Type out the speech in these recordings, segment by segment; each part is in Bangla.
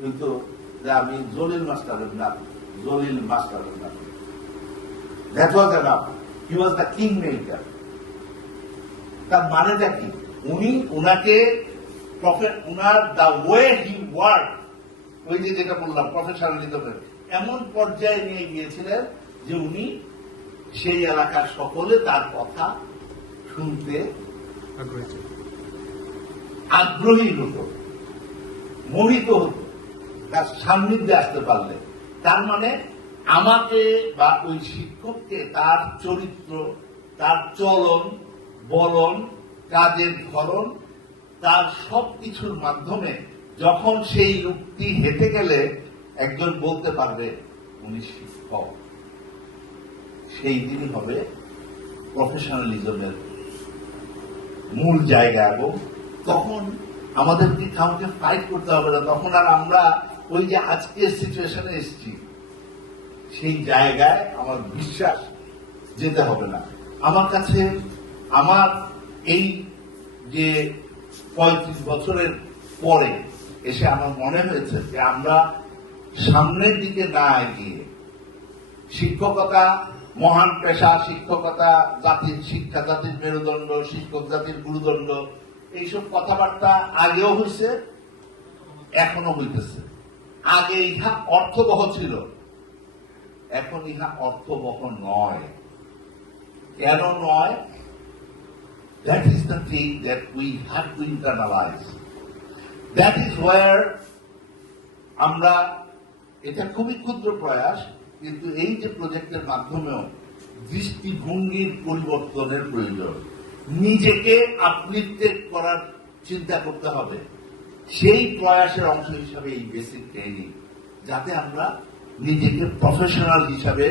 কিন্তু যে আমি জলিল মাস্টারের নাম, জলিল মাস্টারের নাম। That was enough. He was the king maker. তার মানেটা কি? উনি ওনাকে উনার দ্য ওয়ে হি ওয়ার্ক, ওই যে যেটা বললাম প্রফেশনালিজমের এমন পর্যায়ে নিয়ে গিয়েছিলেন যে উনি সেই এলাকার সকলে তার কথা শুনতে আগ্রহী হতো, মোহিত হতো তার সান্নিধ্যে আসতে পারলে। তার মানে আমাকে বা ওই শিক্ষককে তার চরিত্র, তার চলন বলন, কাজের ধরন, তার সবকিছুর মাধ্যমে যখন সেই লোকটি হেঁটে গেলে একজন বলতে পারবে উনি শিক্ষক, সেই দিনই হবে প্রফেশনালিজমের মূল জায়গা। এবং তখন আমাদেরকে কাউকে ফাইট করতে হবে না। তখন আর আমরা ওই যে আজকের সিচুয়েশনে এসেছি সেই জায়গায় আমার বিশ্বাস যেতে হবে না। আমার কাছে আমার এই যে 35 বছরের পরে এসে আমার মনে হয়েছে যে আমরা সামনের দিকে না এগিয়ে, শিক্ষকতা মহান পেশা, শিক্ষকতা জাতির শিক্ষা জাতির মেরুদণ্ড, শিক্ষক জাতির গুরুদণ্ড, এইসব কথাবার্তা আগেও হয়েছে, এখনো হইতেছে। আগে ইহা অর্থবহ ছিল, এখন ইহা অর্থবহ নয়। কেন নয়? That is the thing that we have to internalize. That is where আমরা, এটা খুবই ক্ষুদ্র প্রয়াস, কিন্তু এই যে প্রজেক্টের মাধ্যমেও দৃষ্টিভঙ্গির পরিবর্তনের প্রয়োজন। নিজেকে আপলিফটেড করার চিন্তা করতে হবে। সেই প্রয়াসের অংশ হিসাবে এই বেসিক ট্রেনিং, যাতে আমরা নিজেকে প্রফেশনাল হিসাবে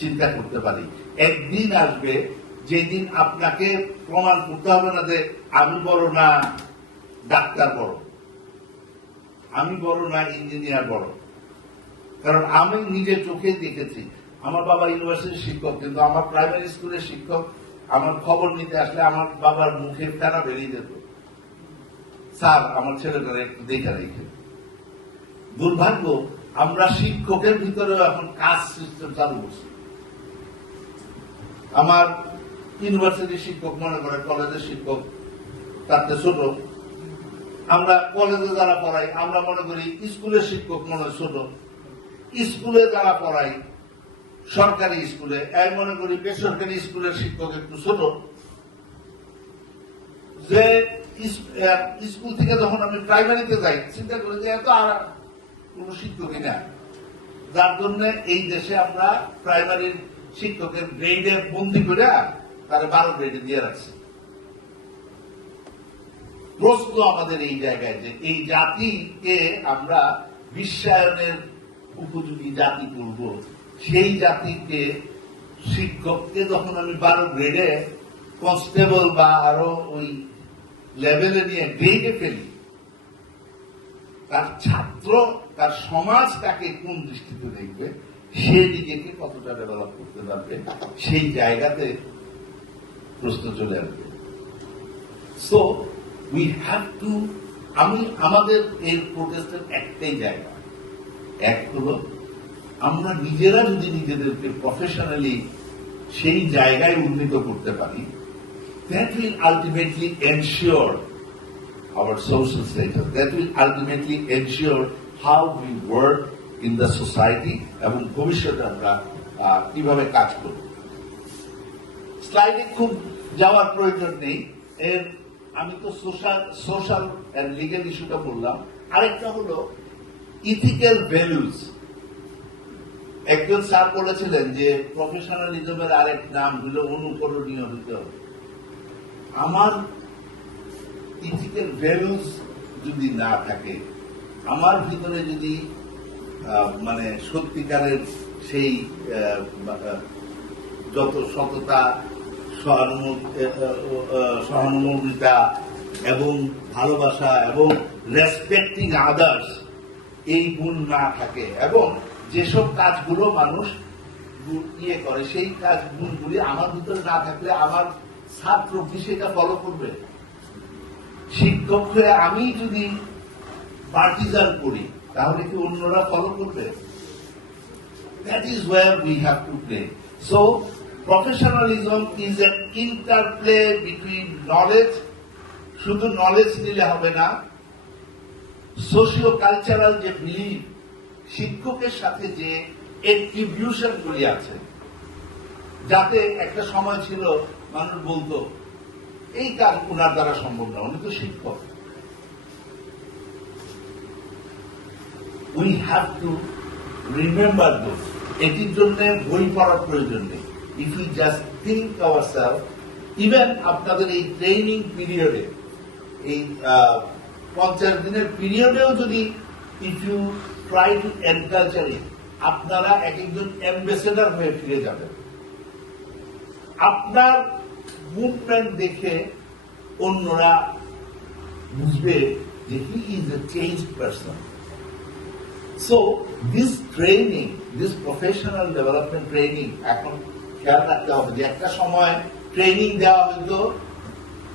চিন্তা করতে পারি। একদিন আসবে যেদিন আপনাকে প্রমাণ করতে হবে না যে আমি বড় না ডাক্তার বড়, আমি বড় না ইঞ্জিনিয়ার বড়। কারণ আমি নিজের চোখে দেখেছি, আমার বাবা ইউনিভার্সিটির শিক্ষক, কিন্তু আমার প্রাইমারি স্কুলের শিক্ষক আমার খবর নিতে আসলে আমার বাবার মুখে ফেনা বেরিয়ে যেত, স্যার আমার ছেলেটারে একটু দেখে রেখে। দুর্ভাগ্য, আমরা শিক্ষকের ভিতরেও এখন কাস্ট সিস্টেম চালু করছি। আমার ইউনিভার্সিটির শিক্ষক মনে করে কলেজের শিক্ষক তাতে ছোট, আমরা কলেজে যারা পড়াই আমরা মনে করি স্কুলের শিক্ষক মনে হয় ছোট, স্কুলে যারা পড়াই সরকারি স্কুলে এই মনে করি বেসরকারি স্কুলের শিক্ষক একটু ছোট। যে স্কুল থেকে যখন আমি প্রাইমারিতে যাই চিন্তা করি যে এত আর কোন শিক্ষকই না, যার জন্য এই দেশে আমরা প্রাইমারির শিক্ষকের গ্রেডে বন্দি করে তারা 12 গ্রেডে দিয়ে রাখছি। প্রশ্ন আমাদের এই জায়গায় যে এই জাতিকে আমরা বিশ্বায়নের উপযোগী জাতি করব, সেই জাতিকে শিক্ষককে যখন আমি 12 গ্রেডে কনস্টেবল বা আরো ওই লেভেলে নিয়ে গ্রেডে ফেলি, তার ছাত্র তার সমাজ তাকে কোন দৃষ্টিতে দেখবে, সে নিজেকে কতটা ডেভেলপ করতে পারবে, সেই জায়গাতে প্রশ্ন চলে আসবে। সো উই হ্যাভ টু, আমাদের এই প্রোটেস্টের একটাই জায়গা, এক হলো আমরা নিজেরা যদি নিজেদেরকে প্রফেশনালি সেই জায়গায় উন্নীত করতে পারি, that will ultimately ensure our social status, that will ultimately ensure how we work in the society এবং ভবিষ্যতে আমরা কিভাবে কাজ করব। স্লাইডে খুব যাওয়ার প্রয়োজন নেই, এর আমি তো সোশ্যাল এন্ড লিগ্যাল ইস্যুটা বললাম। আরেকটা হলো ইথিক্যাল ভ্যালুজ। একজন স্যার বলেছিলেন যে প্রফেশনালিজমের আরেক নাম হলো অনুকরণীয় হতে হবে। আমার ইথিক্যাল ভ্যালুজ যদি না থাকে, আমার ভিতরে যদি মানে সত্যিকারের সেই যত সততা, সহানুভূতিতা এবং ভালোবাসা এবং রেসপেক্টিং আদার্স, এই গুণ না থাকে, এবং যেসব কাজগুলো মানুষ ইয়ে করে সেই কাজ গুণগুলি আমার ভিতরে না থাকলে আমার ছাত্র কি সেটা ফলো করবে? শিক্ষক হয়ে আমি যদি পার্টিজান করি, তাহলে কি অন্যরা ফলো করবে? That is where we have to play. So, professionalism is an interplay between knowledge, শুধু নলেজ নিলে হবে না, সোশিও কালচারাল যে বিলিভ, শিক্ষকের সাথে যে এট্রিবিউশন গুলি আছে, যাতে একটা সময় ছিল মানুষ বলতো এই কাজ ওনার দ্বারা সম্ভব না, উনি তো শিক্ষক। We have to remember this. এটির জন্য বই পড়ার প্রয়োজন নেই। If we just think ourselves, even আপনাদের এই ট্রেনিং পিরিয়ডে, এই 50 দিনের পিরিয়ডেও যদি if you try to encourage it, আপনারা এক একজন অ্যাম্বাসেডর হয়ে ফিরে যাবেন। আপনার মুভমেন্ট দেখে অন্যরা বুঝবে যে he is a change person. So this training, this professional development training, এখন খেয়াল রাখতে হবে যে একটা সময় ট্রেনিং দেওয়া হতো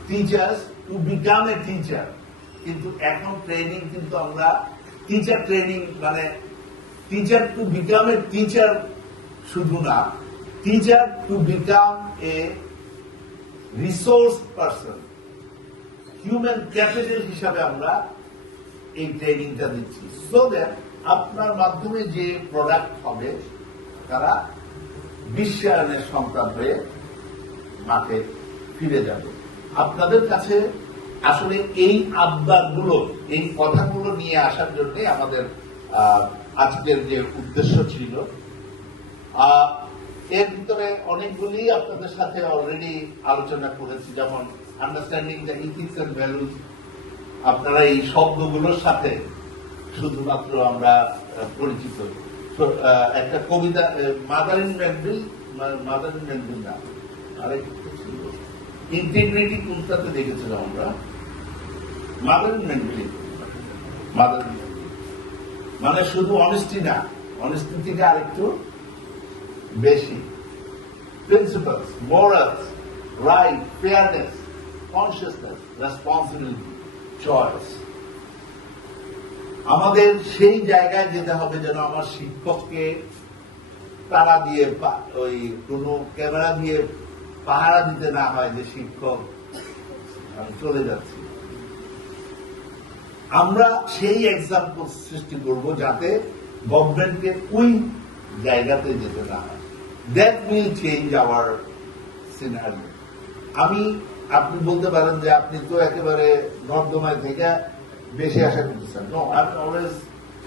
teachers to become a teacher, কিন্তু এখন ট্রেনিং কিন্তু আমরা টিচার ট্রেনিং মানে teacher to become a teacher শুধু না, teacher to become a resource person, human capital হিসাবে আমরা এই ট্রেনিংটা দিচ্ছি। সো দ্যাট আপনার মাধ্যমে যে প্রোডাক্ট হবে তারা বিশ্বায়নের সন্তান হয়ে মাঠে ফিরে যাবে। আপনাদের কাছে আসলে এই আবদারগুলো, এই কথাগুলো নিয়ে আসার জন্য আমাদের আজকের যে উদ্দেশ্য ছিল। এর ভিতরে অনেকগুলি আপনাদের সাথে অলরেডি আলোচনা করেছি, যেমন understanding the ethics and values. আপনারা এই শব্দগুলোর সাথে শুধুমাত্র আমরা পরিচিত। একটা কবিতা মাদার ইন ম্যানভিল না, আরেকটা ছিল ইন্টিগ্রিটি, কোনটাতে দেখেছিলাম আমরা? মাদার ইন ম্যানভিল, মানে শুধু অনেস্টি না, অনেস্টি থেকে আরেকটু বেশি। Principles, morals, right, fairness, consciousness, responsibility, choice. আমাদের সেই জায়গায় যেতে হবে যেন আমার শিক্ষককে তারা দিয়ে ওই কোন ক্যামেরা দিয়ে পাহারা দিতে না হয় যে শিক্ষক আমি চলে যাচ্ছি। আমরা সেই এক্সাম্পল সৃষ্টি করব যাতে গভর্নমেন্টকে ওই জায়গাতে যেতে না হয়। That will change our scenario. আপনি বলতে পারেন যে আপনি তো একেবারে নর্দমায় থেকে বেশি আশা করতেছেন। নো, আই এম অলওয়েজ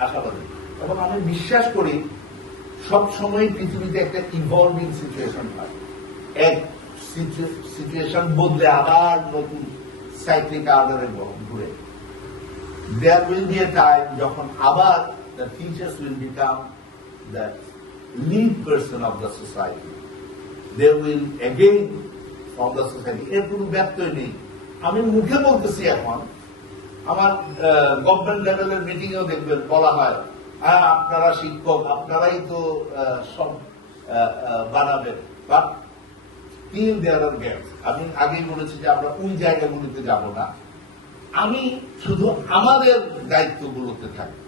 আশাবাদী, এবং আমি বিশ্বাস করি সব সময় পৃথিবীতে একটা ইভলভিং সিচুয়েশন হয়, এক সিচুয়েশন বদলে আবার নতুন সাইক্লিক অর্ডারে ঘুরে। There will be a time যখন আবার the teachers will become the lead person of the society, they will again from the society. এর কোনো ব্যত্যয় নেই। আমি মুখে বলতেছি, এখন আমার গভর্নমেন্ট লেভেলের মিটিং এও দেখবেন বলা হয়, হ্যাঁ আপনারা শিক্ষক, আপনারাই তো সব বানাবেন, but still there are gaps. আমি আগেই বলেছি যে আমরা ওই জায়গাগুলিতে যাব না, আমি শুধু আমাদের দায়িত্বগুলোতে থাকি।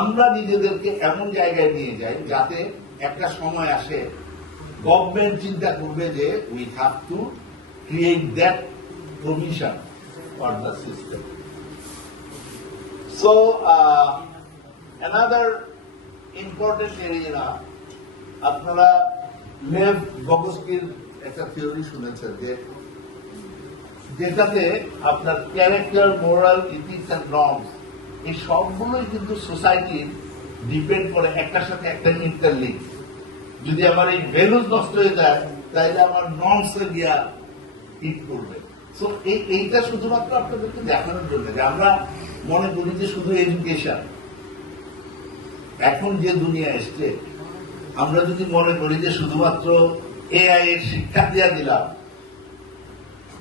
আমরা নিজেদেরকে এমন জায়গায় নিয়ে যাই যাতে একটা সময় আসে গভর্নমেন্ট চিন্তা করবে যে we have to create that provision for the system. So, another important area, আপনারা লেভ গগস্কির একটা থিওরি শুনেছেন যে যেটাতে আপনার character, moral, ethics and norms, এই সবগুলোই কিন্তু সোসাইটির ডিপেন্ড করে, একটার সাথে একটা ইন্টারলিঙ্ক। যদি আমার এই ভ্যালুজ নষ্ট হয়ে যায় তাহলে আমার নর্মসে গিয়া হিট করবে। সো এইটা শুধুমাত্র আপনাদেরকে দেখানোর জন্য যে আমরা মনে করি যে শুধু এডুকেশন, এখন যে দুনিয়া এসছে, আমরা যদি মনে করি যে শুধুমাত্র এআই এর শিক্ষা দিয়ে দিলাম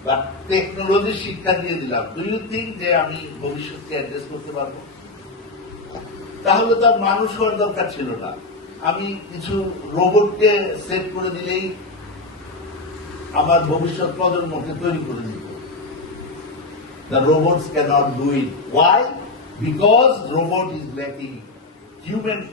বা টেকনোলজির শিক্ষা দিয়ে দিলাম, ডু ইউ থিঙ্ক যে আমি ভবিষ্যৎকে অ্যাড্রেস করতে পারবো? তাহলে তো আর মানুষ হওয়ার দরকার ছিল না। আমি কিছু রোবটকে সেট করে দিলেই আমার ভবিষ্যৎ প্রজন্মকে তৈরি করে দিত। The robots cannot do it. Why? because robot is lacking human